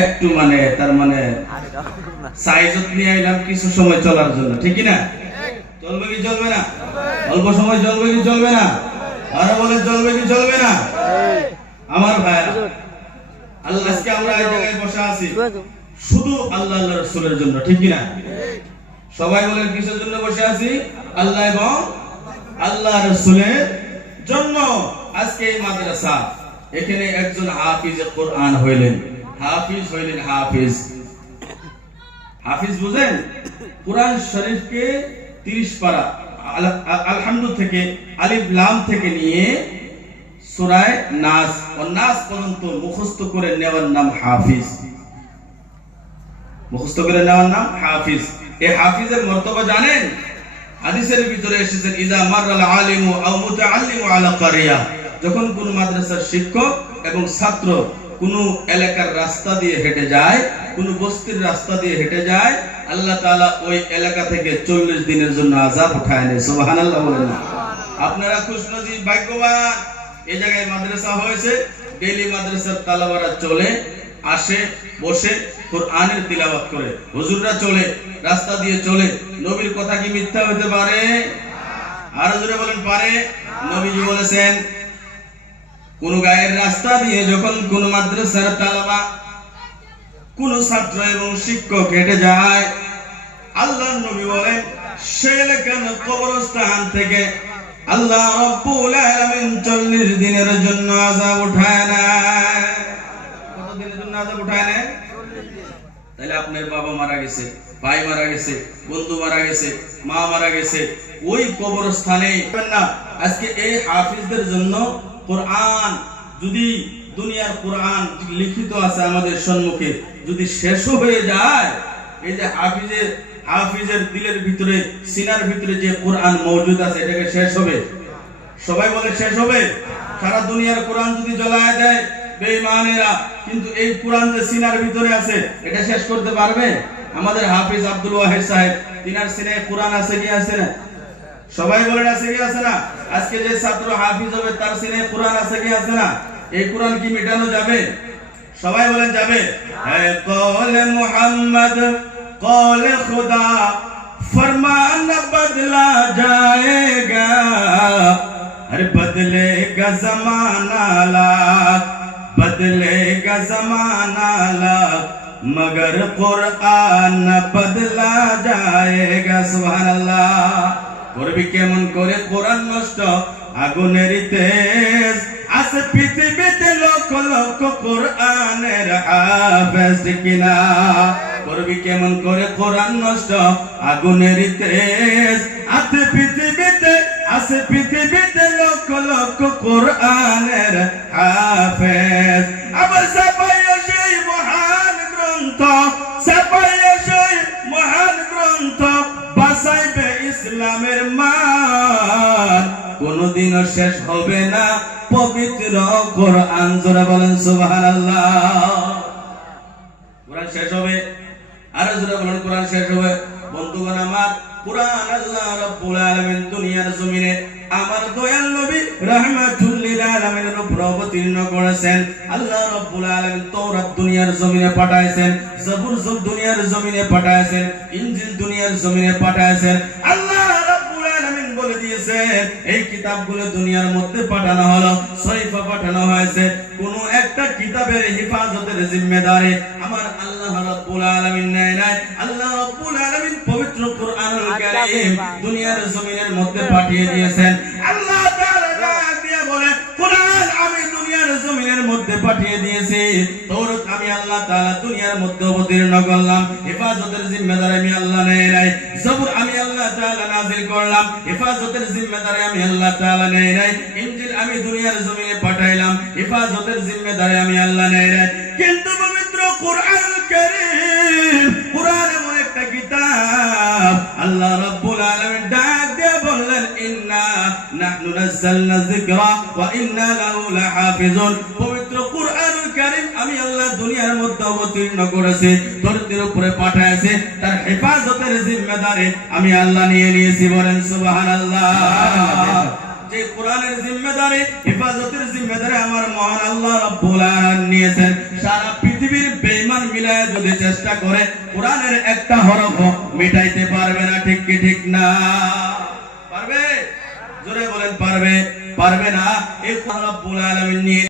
একটু মানে তার মানে সাইজত নিয়ে আইলাম কিছু সময় চলার জন্য ঠিক না চলবে কি চলবে না? অল্প সময় চলবে কি চলবে না? আরও বলে চলবে কি চলবে না? আমার ভাইরা আল্লাহ আজকে আমরা এই জায়গায় বসে আছি। শুধু আল্লাহ আল্লাহ রসুলের জন্য ঠিক না সবাই বলেন কিসের জন্য বসে আছি? আল্লাহ এবং আল্লাহ রসুলের জন্য। আজকে এই মাদ্রাসা এখানে একজন হাফিজ কোরআন হইলেন। হাফিজ হইলেন হাফিজ। হাফিজ বুঝেন? কোরআন শরীফকে তিরিশ পারা, আল- আল- আলহামদু থেকে, আলিফ লাম থেকে নিয়ে নাস ও নাস পর্যন্ত মুখস্থ করে নেওয়ার নাম হাফিজ। মুখস্থ করে নেওয়ার নাম হাফিজ। এই হাফিজের মর্তবা জানেন? হাদিসের ভিতরে আলিমু আও মুতাআল্লিমু আলা যখন কোন মাদ্রাসার শিক্ষক এবং ছাত্র কোন এলাকার রাস্তা দিয়ে হেঁটে যায়, কোন বস্তির রাস্তা দিয়ে হেঁটে যায়, আল্লাহ তালা ওই এলাকা থেকে 40 দিনের জন্য আযাব উঠায় নেয়। সুবহানাল্লাহ বলেন না। আপনারা ভাগ্যবান। এই জায়গায় মাদ্রাসা হয়েছে, ডেইলি মাদ্রাসার তালাবারা চলে, আসে, বসে, কোরআনের তিলাওয়াত করে। হুজুররা চলে, রাস্তা দিয়ে চলে। নবীর কথা কি মিথ্যা হতে পারে? আর জোরে বলেন, পারে? নবীজি বলেছেন কোন গায়ের রাস্তা দিয়ে যখন কোন মাদ্রাসার তালাবা, কোন ছাত্র এবং শিক্ষক হেঁটে যায় আল্লাহ নবী বলেন, সে এলাকার কবরস্থান থেকে আল্লাহ রব্বুল আলামিন 40 দিনের জন্য আযাব উঠায় না কত দিনের জন্য আযাব উঠায় না তাহলে আপনার বাবা মারা গেছে, ভাই মারা গেছে, বন্ধু মারা গেছে, মা মারা গেছে, ওই কবরস্থানে না, আজকে এই হাফিজদের জন্য কোরআন, যদি দুনিয়ার কোরআন লিখিত আছে আমাদের সম্মুখে, যদি শেষ হয়ে যায়, এই যে হাফিজের হাফিজের দিলের ভিতরে, সিনার ভিতরে যে কোরআন মজুদ আছে, এটাকে শেষ হবে? সবাই বলে শেষ হবে? সারা দুনিয়ার কোরআন যদি জ্বলায় দেয়, বেঈমানেরা, কিন্তু এই কোরআন যে সিনার ভিতরে আছে, এটা শেষ করতে পারবে? আমাদের হাফিজ আব্দুল ওয়াহিদ সাহেব, তিনার সিনায় কোরআন আছে কি আছে না? সবাই বলেন আছে কি আছে না আজকে যে ছাত্র হাফিজ হবে তার সিনায় কোরআন আছে কি আছে না এই কোরআন কি মেটানো যাবে সবাই বলেন যাবে হ্যাঁ কলে মোহাম্মদ কলে খুদা फरमान बदला जाएगा हर बदलेगा जमाना लाख बदलेगा जमाना लाख मगर कुरआन न बदला जाएगा सुभान আল্লাহ করবি কেমন করে? কোরআন নষ্ট আগুনের তেজ। আছে পৃথিবীতে লক্ষ লক্ষ কোরআনের হাফেজ কিনা? করবি কেমন করে? কোরআন নষ্ট আগুনের তেজ। আছে পৃথিবীতে আছে পৃথিবীতে লক্ষ লক্ষ কোরআনের হাফেজ। আবার সাফাইয়া সেই মহান গ্রন্থ। কোনদিনও শেষ হবে না, পবিত্র কোরআন জোরে বলেন সুবহানাল্লাহ। কোরআন শেষ হবে, আর বলেন কোরআন শেষ হবে। বন্ধুগণ আমার, কোরআন আল্লাহ রাব্বুল আলামিন দুনিয়ার জমিনে আমার দয়াল নবী রাহমাতুল লিল আলামিনের উপর অবতীর্ণ করেছেন। আল্লাহ রাব্বুল আলামিন দুনিয়ার জমিনে পাঠাইছেন, জবুর জব দুনিয়ার জমিনে পাঠাইছেন, ইনজিল দুনিয়ার জমিনে পাঠাইছেন। আল্লাহ দিয়েছেন এই কিতাবগুলো দুনিয়ার মধ্যে পাঠানো হলো সহিফা পাঠানো হয়েছে। কোন একটা কিতাবের হেফাজতের জিম্মেদারি আমার আল্লাহ রাব্বুল আলামিন নেয় নাই। আল্লাহ রাব্বুল আলামিন পবিত্র কোরআনুল কারীম দুনিয়ার জমিনের মধ্যে পাঠিয়ে দিয়েছেন। আল্লাহ তাআলা দিয়ে বলে কোরআন আমি দুনিয়ার জমিনের মধ্যে পাঠিয়ে দিয়েছি। তৌরাত আমি আল্লাহ তাআলা দুনিয়ার মধ্যে অবতীর্ণ করলাম। হেফাজতের জিম্মেদারি আমি আল্লাহ নেয় নাই। জবুর আমি আল্লাহ তাআলা নাযিল করলাম। হেফাজতের জিম্মেদারি আমি আল্লাহ তাআলা নেয় নাই। ইনজিল আমি দুনিয়ার জমিনে পাঠাইলাম। হেফাজতের জিম্মেদারি আমি আল্লাহ নেয় নাই। কিন্তু পবিত্র কোরআন কারীম, কোরআন এমন একটা কিতাব আল্লাহ রাব্বুল আলামিন ডাক দিয়ে বললেন, ইন্না নাহনু নাযালনা যিকরা ওয়া ইন্না লাহু লাহাফিজুন পবিত্র কোরআনুল কারীম আমি আল্লাহ দুনিয়ার অবতীর্ণ করেছি ধরতির উপরে পাঠাইছে তার হেফাজতের জিম্মেদারি আমি আল্লাহ নিয়ে নিয়েছি বলেন, সুবহানাল্লাহ। যে কোরআনের জিম্মেদারি, হেফাজতের জিম্মেদারি আমার মহান আল্লাহ রাব্বুল আলামিন নিয়েছেন। সারা পৃথিবীর বেঈমান মিলায় যদি চেষ্টা করে, কোরআনের একটা হরফ মিটাইতে পারবে না, ঠিক কি ঠিক না? পারবে? জোরে বলেন, পারবে? পারবে না? এই কোরআন আলামিন নিয়ে